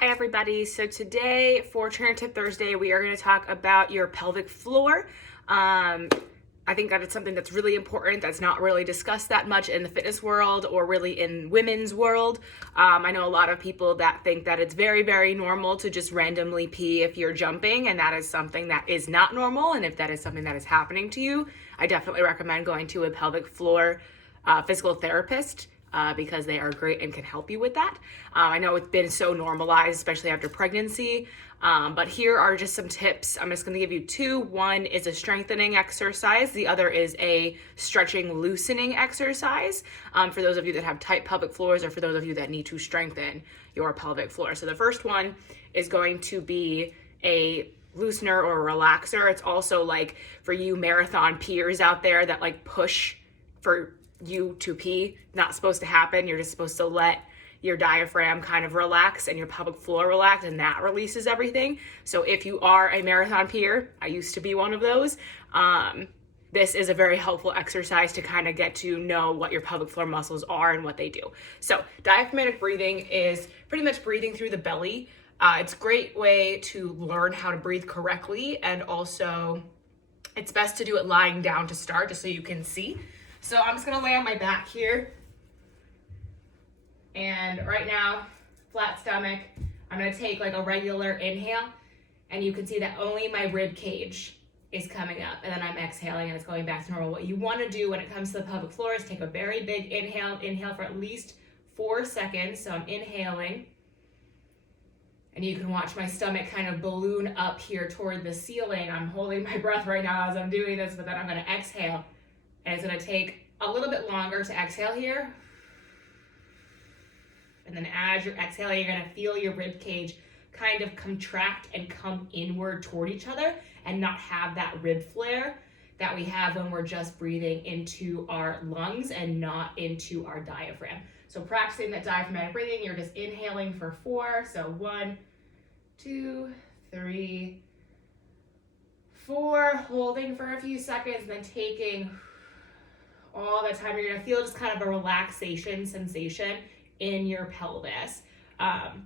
Hi everybody, so today for Trainer Tip Thursday we are going to talk about your pelvic floor. I think that it's something that's really important that's not really discussed that much in the fitness world or really in women's world. I know a lot of people that think that it's very, very normal to just randomly pee if you're jumping, and that is something that is not normal. And if that is something that is happening to you, I definitely recommend going to a pelvic floor physical therapist. Because they are great and can help you with that. I know it's been so normalized, especially after pregnancy, but here are just some tips. I'm just going to give you two. One is a strengthening exercise. The other is a stretching, loosening exercise for those of you that have tight pelvic floors or for those of you that need to strengthen your pelvic floor. So the first one is going to be a loosener or a relaxer. It's also like for you marathon peers out there that like push for you to pee. Not supposed to happen. You're just supposed to let your diaphragm kind of relax and your pelvic floor relax, and that releases everything. So if you are a marathon peer, I used to be one of those, this is a very helpful exercise to kind of get to know what your pelvic floor muscles are and what they do. So diaphragmatic breathing is pretty much breathing through the belly. It's a great way to learn how to breathe correctly, and also it's best to do it lying down to start just so you can see. So I'm just gonna lay on my back here. And right now, flat stomach, I'm gonna take like a regular inhale, and you can see that only my rib cage is coming up, and then I'm exhaling and it's going back to normal. What you wanna do when it comes to the pelvic floor is take a very big inhale for at least 4 seconds. So I'm inhaling, and you can watch my stomach kind of balloon up here toward the ceiling. I'm holding my breath right now as I'm doing this, but then I'm gonna exhale. And it's gonna take a little bit longer to exhale here. And then as you're exhaling, you're gonna feel your rib cage kind of contract and come inward toward each other and not have that rib flare that we have when we're just breathing into our lungs and not into our diaphragm. So practicing that diaphragmatic breathing, you're just inhaling for 4. So 1, 2, 3, 4, holding for a few seconds, and then taking all the time. You're gonna feel just kind of a relaxation sensation in your pelvis. And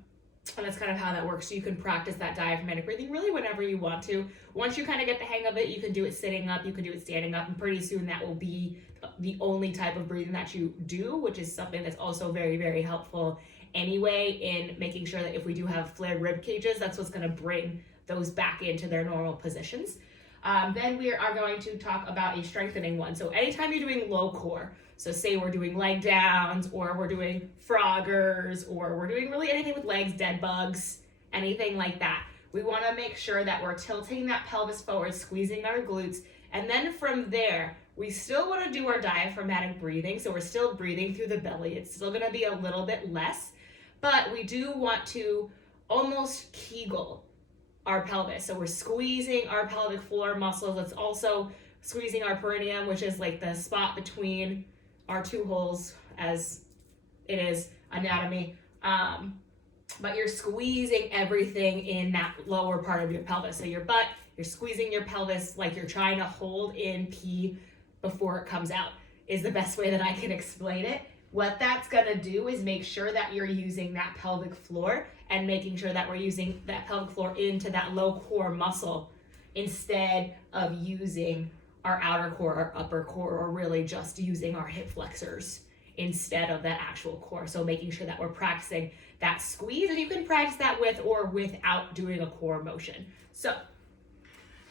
that's kind of how that works. So you can practice that diaphragmatic breathing really whenever you want to. Once you kind of get the hang of it, you can do it sitting up, you can do it standing up, and pretty soon that will be the only type of breathing that you do, which is something that's also very, very helpful anyway in making sure that if we do have flared rib cages, that's what's gonna bring those back into their normal positions. Then we are going to talk about a strengthening one. So anytime you're doing low core, so say we're doing leg downs, or we're doing froggers, or we're doing really anything with legs, dead bugs, anything like that, we want to make sure that we're tilting that pelvis forward, squeezing our glutes, and then from there, we still want to do our diaphragmatic breathing, so we're still breathing through the belly. It's still going to be a little bit less, but we do want to almost Kegel our pelvis. So we're squeezing our pelvic floor muscles. It's also squeezing our perineum, which is like the spot between our two holes as it is anatomy. But you're squeezing everything in that lower part of your pelvis. So your butt, you're squeezing your pelvis like you're trying to hold in pee before it comes out, is the best way that I can explain it. What that's gonna do is make sure that you're using that pelvic floor and making sure that we're using that pelvic floor into that low core muscle instead of using our outer core or upper core, or really just using our hip flexors instead of that actual core. So making sure that we're practicing that squeeze, and you can practice that with or without doing a core motion. So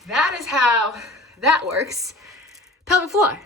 that is how that works. Pelvic floor.